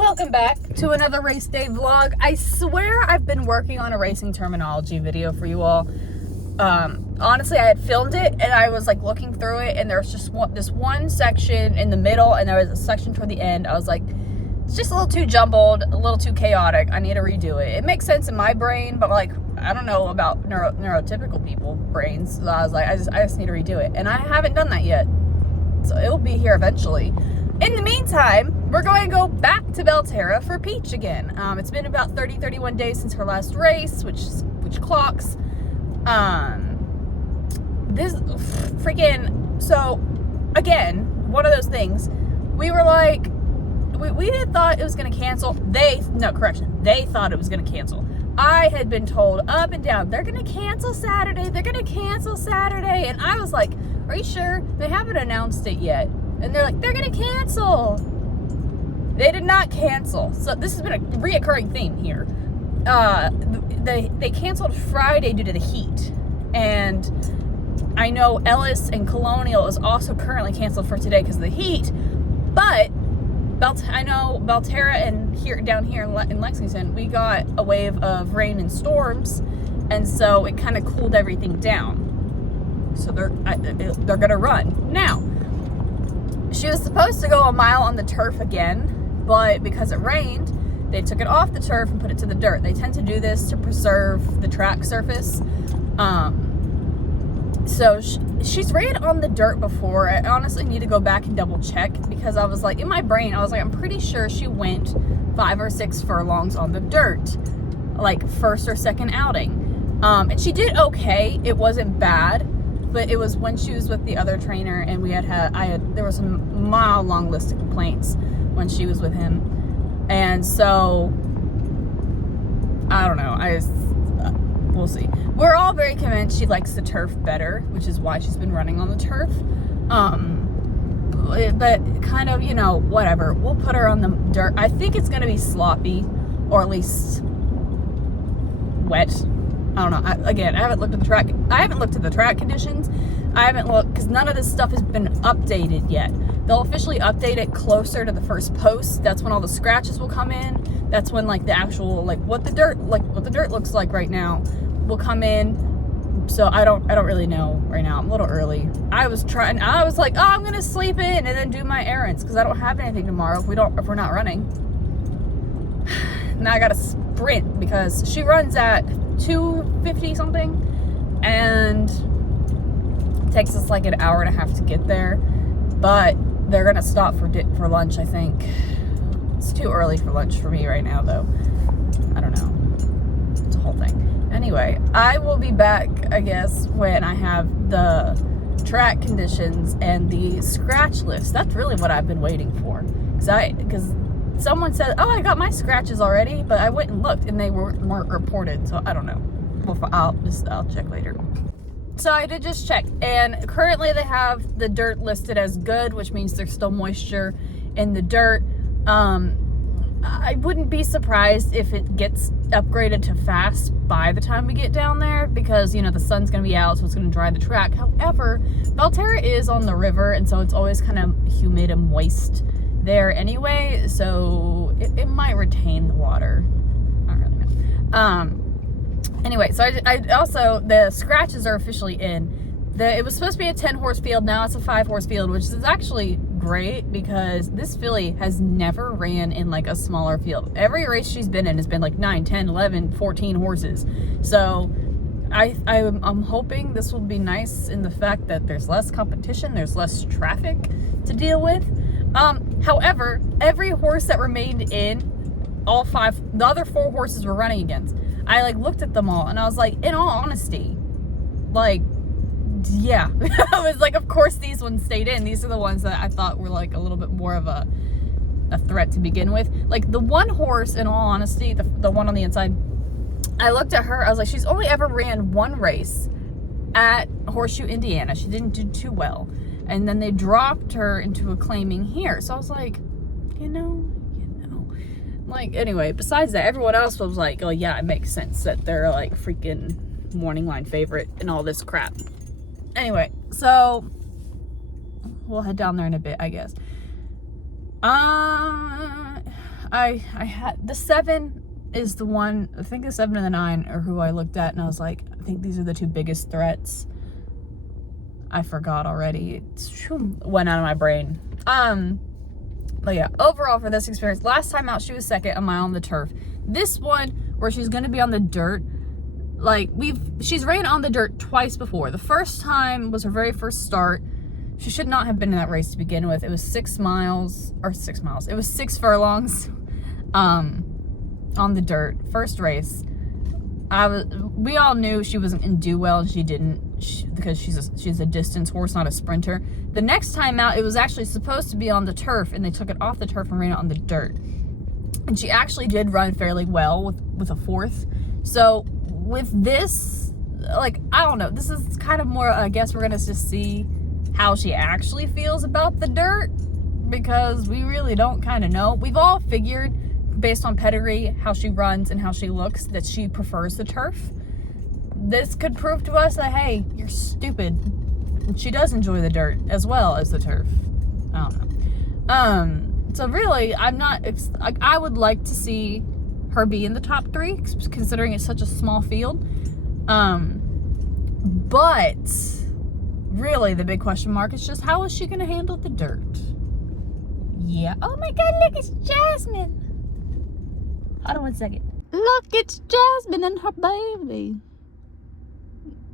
Welcome back to another race day vlog. I swear I've been working on a racing terminology video for you all. Honestly, I had filmed it and I was like looking through it, and there was just this one section in the middle and there was a section toward the end. I was like, it's just a little too jumbled, a little too chaotic. I need to redo it. It makes sense in my brain, but like, I don't know about neurotypical people brains. So I was like, I just need to redo it. And I haven't done that yet. So it will be here eventually. In the meantime, we're going to go back to Belterra for Peach again. It's been about 31 days since her last race, which clocks. This freaking, so again, one of those things, we were like, we had thought it was going to cancel. They thought it was going to cancel. I had been told up and down, they're going to cancel Saturday. They're going to cancel Saturday. And I was like, are you sure? They haven't announced it yet. And they're like, they're going to cancel. They did not cancel. So this has been a reoccurring theme here. They canceled Friday due to the heat. And I know Ellis and Colonial is also currently canceled for today because of the heat. But I know Belterra and down here in Lexington, we got a wave of rain and storms. And so it kind of cooled everything down. So they're going to run. Now, she was supposed to go a mile on the turf again, but because it rained, they took it off the turf and put it to the dirt. They tend to do this to preserve the track surface. So she's ran on the dirt before. I honestly need to go back and double check because I was like, in my brain, I was like, I'm pretty sure she went 5 or 6 furlongs on the dirt, like first or second outing. And she did okay. It wasn't bad. But it was when she was with the other trainer, and there was a mile-long list of complaints when she was with him. And so, I don't know, we'll see. We're all very convinced she likes the turf better, which is why she's been running on the turf. But kind of, whatever. We'll put her on the dirt. I think it's going to be sloppy, or at least wet. I don't know. I haven't looked at the track. I haven't looked at the track conditions. I haven't looked because none of this stuff has been updated yet. They'll officially update it closer to the first post. That's when all the scratches will come in. That's when like the actual what the dirt looks like right now will come in. So I don't really know right now. I'm a little early. I was like, oh, I'm gonna sleep in and then do my errands because I don't have anything tomorrow if we're not running. Now I gotta sprint because she runs at 2:50 something, and it takes us like an hour and a half to get there. But they're gonna stop for lunch, I think. It's too early for lunch for me right now, though. I don't know. It's a whole thing. Anyway, I will be back, I guess, when I have the track conditions and the scratch list. That's really what I've been waiting for, because someone said, oh, I got my scratches already, but I went and looked and they weren't reported, so I don't know. I'll check later. So I did just check, and currently they have the dirt listed as good, which means there's still moisture in the dirt. I wouldn't be surprised if it gets upgraded to fast by the time we get down there, because, the sun's going to be out, so it's going to dry the track. However, Belterra is on the river, and so it's always kind of humid and moist there anyway, so it might retain the water. I don't really know. Anyway, so I also, the scratches are officially in. It was supposed to be a 10-horse field, now it's a 5-horse field, which is actually great because this filly has never ran in like a smaller field. Every race she's been in has been like 9, 10, 11, 14 horses. So I'm hoping this will be nice in the fact that there's less competition, there's less traffic to deal with. However, every horse that remained in, the other 4 horses we're running against, I looked at them all and I was like, in all honesty, yeah. I was like, of course these ones stayed in. These are the ones that I thought were like a little bit more of a threat to begin with. Like the one horse, in all honesty, the one on the inside, I looked at her, I was like, she's only ever ran one race at Horseshoe, Indiana. She didn't do too well. And then they dropped her into a claiming here. So I was like, anyway, besides that, everyone else was like, oh yeah, it makes sense that they're like freaking morning line favorite and all this crap. Anyway, so we'll head down there in a bit, I guess. I had the 7 is the one. I think the 7 and the 9 are who I looked at, and I was like, I think these are the 2 biggest threats. I forgot already. It went out of my brain. But yeah, overall for this experience, last time out she was second a mile on the turf. This one where she's gonna be on the dirt, like she's ran on the dirt twice before. The first time was her very first start. She should not have been in that race to begin with. It was 6 miles. It was 6 furlongs on the dirt. First race. We all knew she wasn't going to do well, and she didn't, because she's a distance horse, not a sprinter. The next time out, it was actually supposed to be on the turf, and they took it off the turf and ran it on the dirt. And she actually did run fairly well with a 4th. So with this, like, I don't know. This is kind of more, I guess we're going to just see how she actually feels about the dirt, because we really don't kind of know. We've all figured, based on pedigree, how she runs and how she looks, that she prefers the turf. This could prove to us that, hey, you're stupid. She does enjoy the dirt as well as the turf. I don't know. So really, I would like to see her be in the top 3, considering it's such a small field. But really, the big question mark is just, how is she going to handle the dirt? Yeah. Oh my God, look, it's Jasmine. Hold on one second. Look, it's Jasmine and her baby.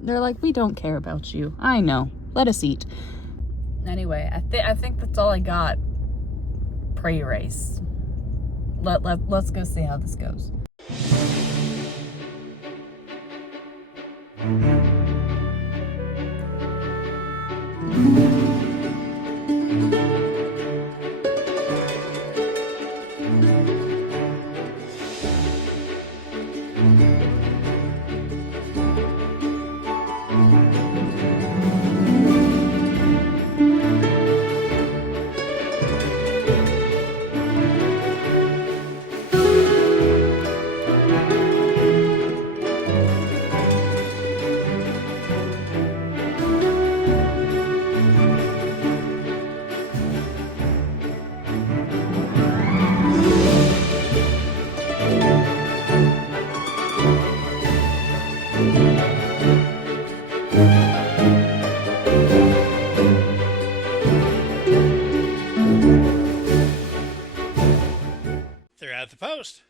They're like, we don't care about you. I know. Let us eat. Anyway, I think that's all I got pre-race. Let's go see how this goes. They're at the post.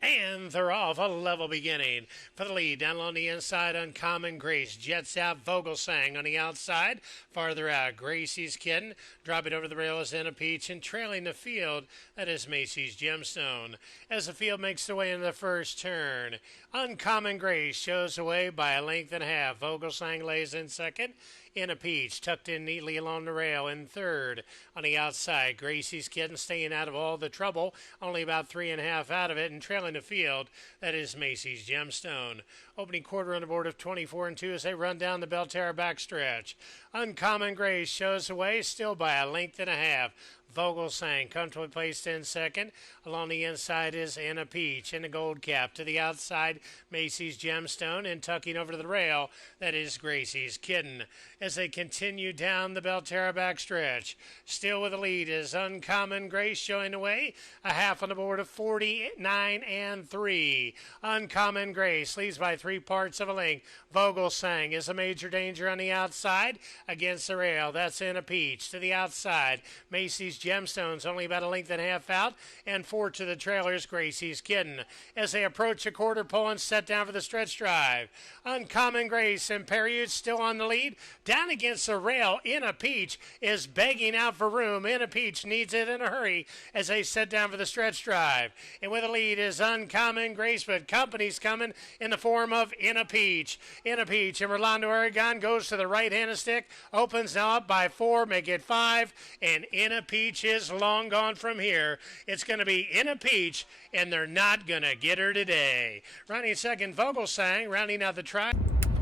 And they're off. A level beginning. For the lead, down along the inside, Uncommon Grace. Jets out, Vogelsang on the outside. Farther out, Gracie's Kitten. Dropping over the rail is Anna Peach. And trailing the field, that is Macy's Gemstone. As the field makes their way into the first turn, Uncommon Grace shows away by a length and a half. Vogelsang lays in second. Anna Peach tucked in neatly along the rail in third. On the outside, Gracie's Kitten staying out of all the trouble, only about 3.5 out of it, and trailing the field, that is Macy's Gemstone. Opening quarter on the board of 24 and 2 as they run down the Belterra backstretch. Uncommon Grace shows away, still by a length and a half. Vogelsang comfortably placed in second. Along the inside is Anna Peach in the gold cap. To the outside, Macy's Gemstone, and tucking over to the rail, that is Gracie's Kitten. As they continue down the Belterra backstretch, still with the lead is Uncommon Grace showing away. A half on the board of 49 and 3. Uncommon Grace leads by 3 parts of a length. Vogelsang is a major danger on the outside against the rail. That's Anna Peach. To the outside, Macy's Gemstone's only about a length and a half out, and 4 to the trailers, Gracie's Kitten. As they approach a quarter pole and set down for the stretch drive, Uncommon Grace and Perriott still on the lead. Down against the rail, Anna Peach is begging out for room. Anna Peach needs it in a hurry as they set down for the stretch drive. And with the lead is Uncommon Grace, but company's coming in the form of Anna Peach. Anna Peach and Rolando Aragon goes to the right hand of stick, opens now up by 4, make it 5, and Anna Peach is long gone from here. It's going to be Anna Peach, and they're not going to get her today. Running second, Vogelsang, rounding out the try.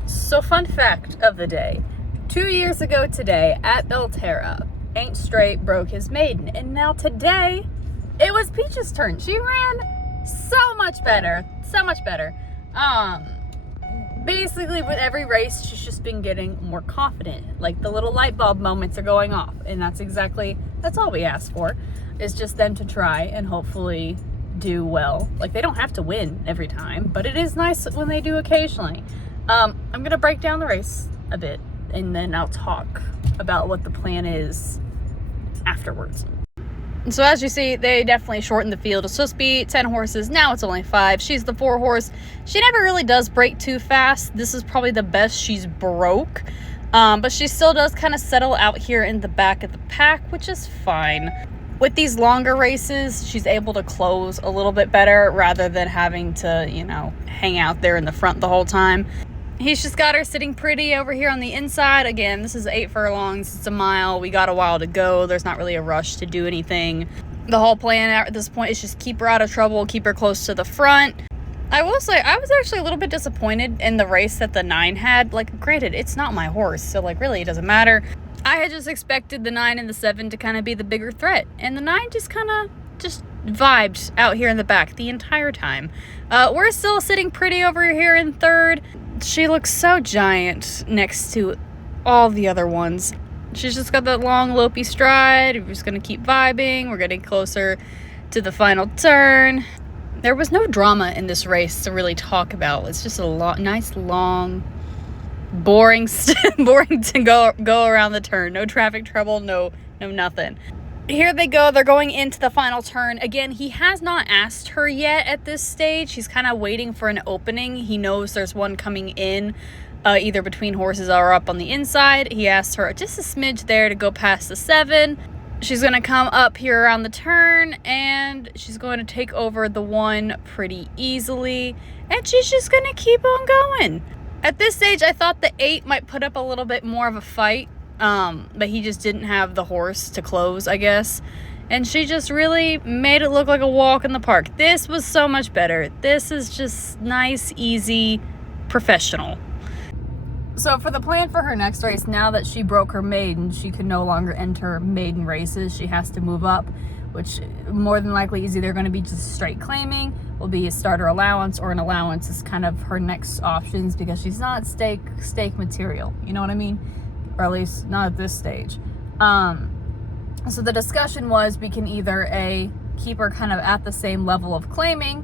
So fun fact of the day. 2 years ago today at Belterra, Ain't Straight broke his maiden, and now today it was Peach's turn. She ran so much better. basically with every race, she's just been getting more confident. Like the little light bulb moments are going off. And that's all we ask for, is just them to try and hopefully do well. Like they don't have to win every time, but it is nice when they do occasionally. I'm going to break down the race a bit and then I'll talk about what the plan is afterwards. So as you see, they definitely shortened the field. It's supposed to be 10 horses. Now it's only 5. She's the 4 horse. She never really does break too fast. This is probably the best she's broke. But she still does kind of settle out here in the back of the pack, which is fine. With these longer races, she's able to close a little bit better rather than having to, hang out there in the front the whole time. He's just got her sitting pretty over here on the inside. Again, this is 8 furlongs. It's a mile. We got a while to go. There's not really a rush to do anything. The whole plan at this point is just keep her out of trouble, keep her close to the front. I will say, I was actually a little bit disappointed in the race that the 9 had. Like, granted, it's not my horse, so, really, it doesn't matter. I had just expected the 9 and the 7 to kind of be the bigger threat. And the 9 just kind of vibed out here in the back the entire time. We're still sitting pretty over here in 3rd. She looks so giant next to all the other ones. She's just got that long lopey stride. We're just going to keep vibing. We're getting closer to the final turn. There was no drama in this race to really talk about. It's just a nice, long, boring to go around the turn. No traffic trouble, no nothing. Here they go. They're going into the final turn. Again, he has not asked her yet at this stage. He's kind of waiting for an opening. He knows there's one coming in, either between horses or up on the inside. He asked her just a smidge there to go past the 7. She's going to come up here around the turn, and she's going to take over the 1 pretty easily. And she's just going to keep on going. At this stage, I thought the 8 might put up a little bit more of a fight. But he just didn't have the horse to close, I guess. And she just really made it look like a walk in the park. This was so much better. This is just nice, easy, professional. So for the plan for her next race, now that she broke her maiden, she can no longer enter maiden races. She has to move up, which more than likely is either going to be just straight claiming, will be a starter allowance, or an allowance is kind of her next options because she's not stake material. You know what I mean? Or at least not at this stage. So the discussion was we can either A, keep her kind of at the same level of claiming,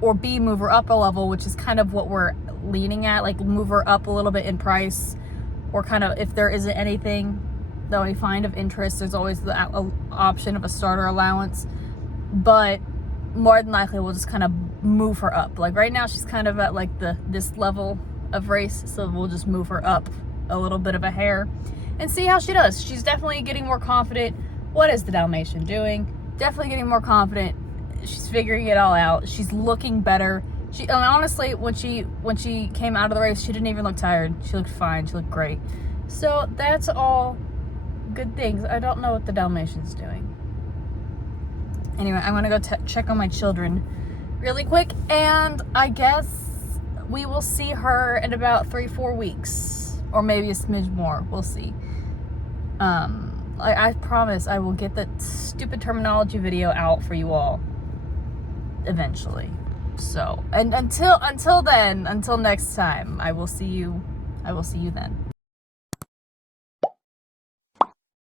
or B, move her up a level, which is kind of what we're leaning at, like move her up a little bit in price, or kind of if there isn't anything that we find of interest, there's always the option of a starter allowance. But more than likely we'll just kind of move her up. Like right now she's kind of at like this level of race, so we'll just move her up a little bit of a hair and see how she does. She's definitely getting more confident. What is the Dalmatian doing? Definitely getting more confident. She's figuring it all out. She's looking better. And honestly, when she came out of the race, she didn't even look tired. She looked fine. She looked great. So that's all good things. I don't know what the Dalmatian's doing. Anyway, I'm gonna go check on my children really quick, and I guess we will see her in about 3-4 weeks. Or maybe a smidge more. We'll see. I promise I will get that stupid terminology video out for you all eventually. So, and until next time, I will see you then.